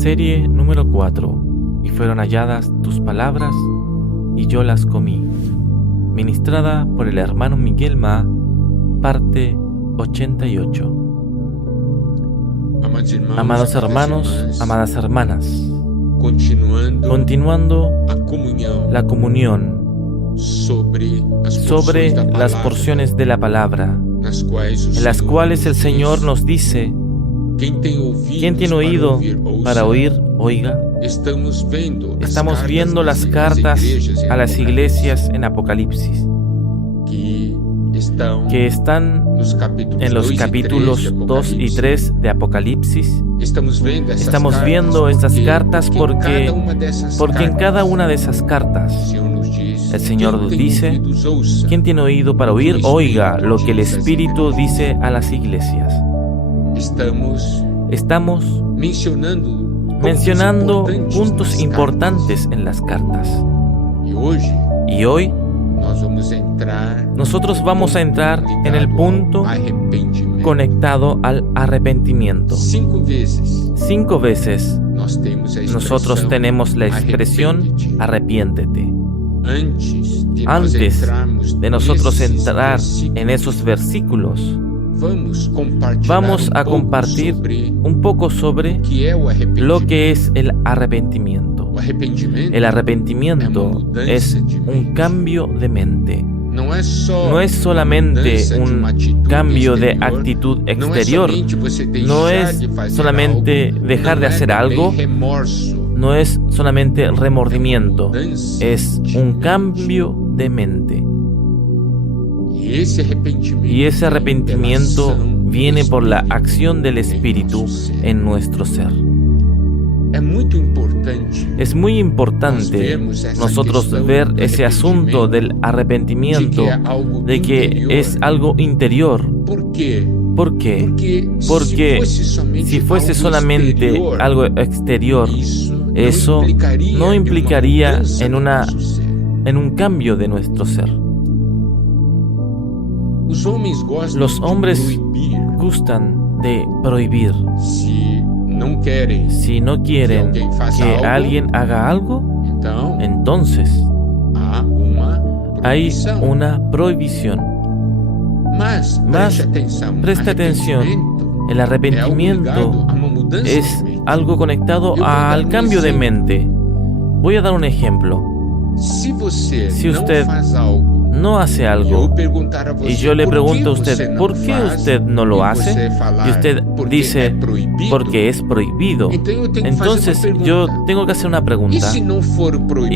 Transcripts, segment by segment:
Serie número 4. Y fueron halladas tus palabras, y yo las comí. Ministrada por el hermano Miguel Ma, parte 88. Amados hermanos, amadas hermanas, continuando la comunión sobre las porciones de la palabra, en las cuales el Señor nos dice: ¿quién tiene oído para oír, oiga? Estamos viendo las cartas a las iglesias en Apocalipsis, que están en los capítulos 2 y 3 de Apocalipsis. Estamos viendo estas cartas porque en cada una de esas cartas el Señor nos dice: ¿quién tiene oído para oír, oiga lo que el Espíritu dice a las iglesias? Estamos mencionando puntos importantes en las cartas. Y hoy nosotros vamos a entrar en el punto conectado al arrepentimiento. 5 veces nosotros tenemos la expresión arrepiéntete. Antes de nosotros entrar en esos versículos, vamos a compartir un poco sobre lo que es el arrepentimiento. El arrepentimiento es un cambio de mente. No es solamente un cambio de actitud exterior. No es solamente dejar de hacer algo. No es solamente remordimiento. Es un cambio de mente. Y ese arrepentimiento viene por la acción del Espíritu en nuestro ser. Es muy importante nosotros ver ese asunto del arrepentimiento, de que es algo interior. ¿Por qué? Porque si fuese solamente algo exterior, eso no implicaría en un cambio de nuestro ser. Los hombres gustan de prohibir. Si no quieren que alguien haga algo, entonces hay una prohibición. Mas presta atención, el arrepentimiento es algo conectado al cambio de mente. Voy a dar un ejemplo. Si usted no hace algo y yo le pregunto a usted: ¿por qué usted no lo hace? Y usted dice: porque es prohibido. Entonces yo tengo que hacer una pregunta: ¿y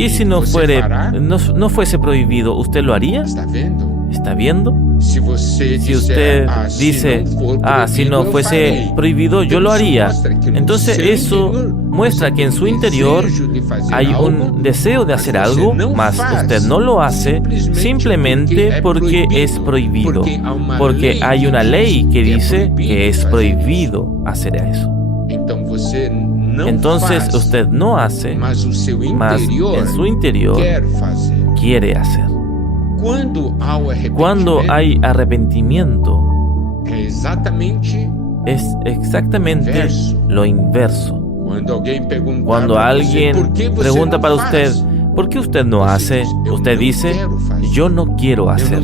si no fuese prohibido, usted lo haría? ¿Está viendo? Si usted dice: si no fuese prohibido, yo lo haría, entonces eso muestra que en su interior hay un deseo de hacer algo, mas usted no lo hace simplemente porque es prohibido, porque hay una ley que dice que es prohibido hacer eso. Entonces usted no hace, mas en su interior quiere hacer. Cuando hay arrepentimiento, es exactamente lo inverso. Cuando alguien pregunta para usted: ¿por qué usted no hace? Usted dice: yo no quiero hacer.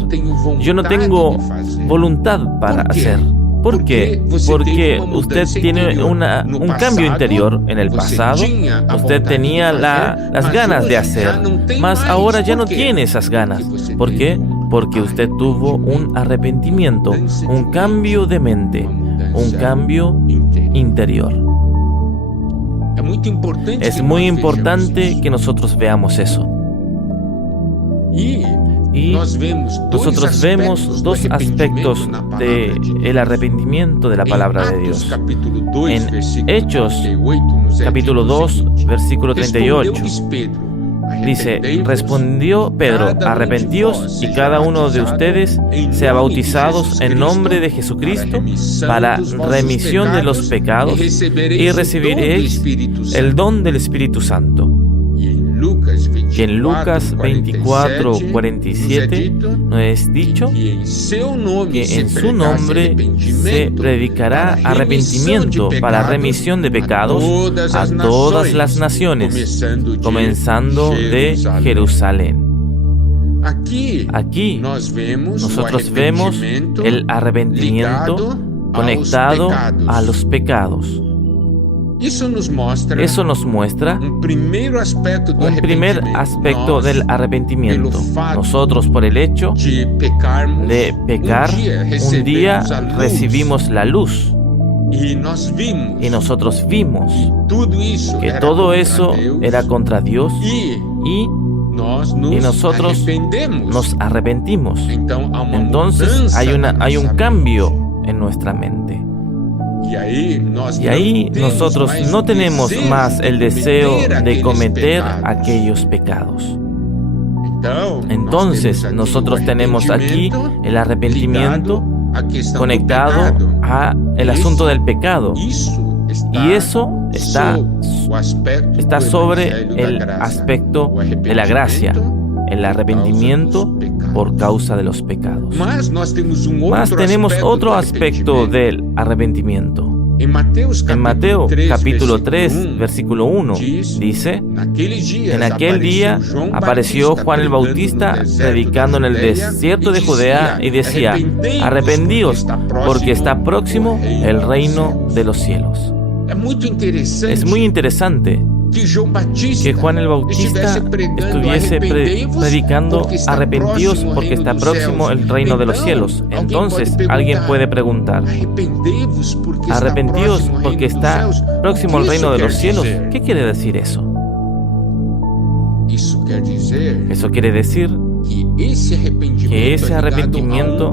Yo no tengo voluntad para hacer. ¿Por qué? Porque usted tiene un cambio interior. En el pasado, usted tenía las ganas de hacer, mas ahora ya no tiene esas ganas. ¿Por qué? Porque usted tuvo un arrepentimiento, un cambio de mente, un cambio interior. Es muy importante que nosotros veamos eso. Y nosotros vemos 2 aspectos del arrepentimiento de la palabra de Dios. En Hechos, capítulo 2, versículo 38, dice: respondió Pedro: arrepentíos y cada uno de ustedes sea bautizados en nombre de Jesucristo para remisión de los pecados, y recibiréis el don del Espíritu Santo. que en Lucas 24:47 nos es dicho que en su nombre se predicará arrepentimiento para remisión de pecados a todas las naciones, comenzando de Jerusalén. Aquí nosotros vemos el arrepentimiento conectado a los pecados. Eso nos muestra un primer aspecto del arrepentimiento. Nosotros, por el hecho de pecar, un día recibimos la luz. Y nosotros vimos que todo eso era contra Dios y nosotros nos arrepentimos. Entonces hay un cambio en nuestra mente. Y ahí nosotros no tenemos más el deseo de cometer aquellos pecados. Entonces nosotros tenemos aquí el arrepentimiento conectado a el asunto del pecado. Y eso está sobre el aspecto de la gracia, el arrepentimiento por causa de los pecados. Más tenemos otro aspecto del arrepentimiento. En Mateo capítulo 3, versículo 1, dice: en aquel día apareció Juan el Bautista predicando en el desierto de Judea y decía: arrependíos, porque está próximo el reino de los cielos. Es muy interesante que Juan el Bautista estuviese predicando: arrepentíos porque está próximo el reino de los cielos. Entonces alguien puede preguntar: arrepentíos porque está próximo el reino de los cielos. ¿Qué quiere decir eso? Eso quiere decir que ese arrepentimiento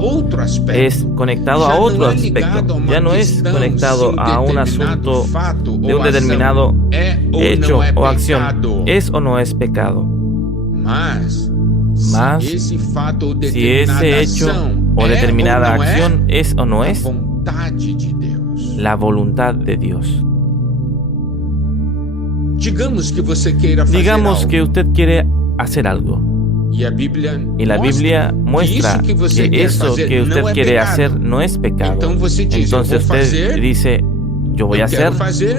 es conectado a otro aspecto. Ya no es conectado a un asunto de un determinado hecho o acción. ¿Es o no es pecado? Más, si ese hecho o determinada acción es o no es la voluntad de Dios. Digamos que usted quiere hacer algo. Y la Biblia muestra que eso que usted quiere hacer no es pecado. Entonces usted dice: yo voy a hacer,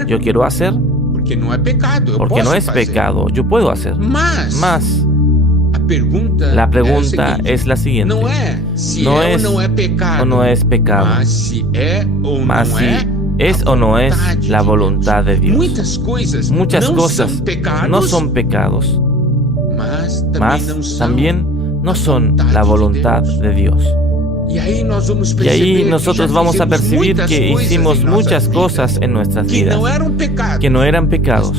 yo quiero hacer, porque no es pecado, yo puedo hacer. Más, la pregunta es la siguiente: no es o no es pecado, más si es o no es la voluntad de Dios. Muchas cosas no son pecados, mas también no son la voluntad de Dios. Y ahí nosotros vamos a percibir que hicimos muchas cosas en nuestras vidas que no eran pecados,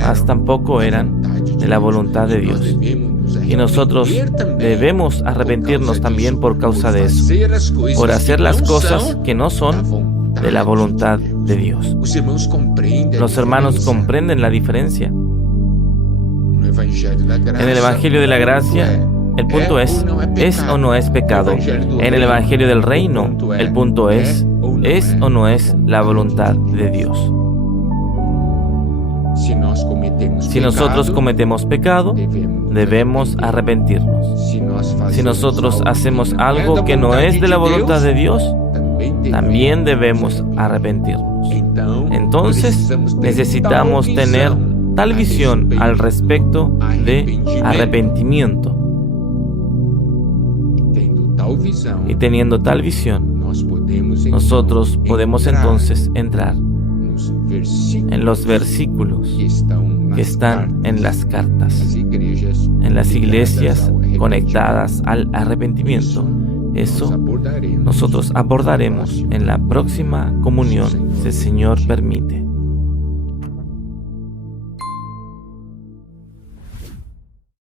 mas tampoco eran de la voluntad de Dios. Y nosotros debemos arrepentirnos también por causa de eso, por hacer las cosas que no son de la voluntad de Dios. Los hermanos comprenden la diferencia. En el Evangelio de la Gracia, el punto ¿es o no es pecado? En el Evangelio del Reino, el punto ¿es o no es la voluntad de Dios? Si nosotros cometemos pecado, debemos arrepentirnos. Si nosotros hacemos algo que no es de la voluntad de Dios, también debemos arrepentirnos. Entonces, necesitamos tener tal visión al respecto de arrepentimiento. Y teniendo tal visión, nosotros podemos entonces entrar en los versículos que están en las cartas, en las iglesias conectadas al arrepentimiento. Eso nosotros abordaremos en la próxima comunión, si el Señor permite.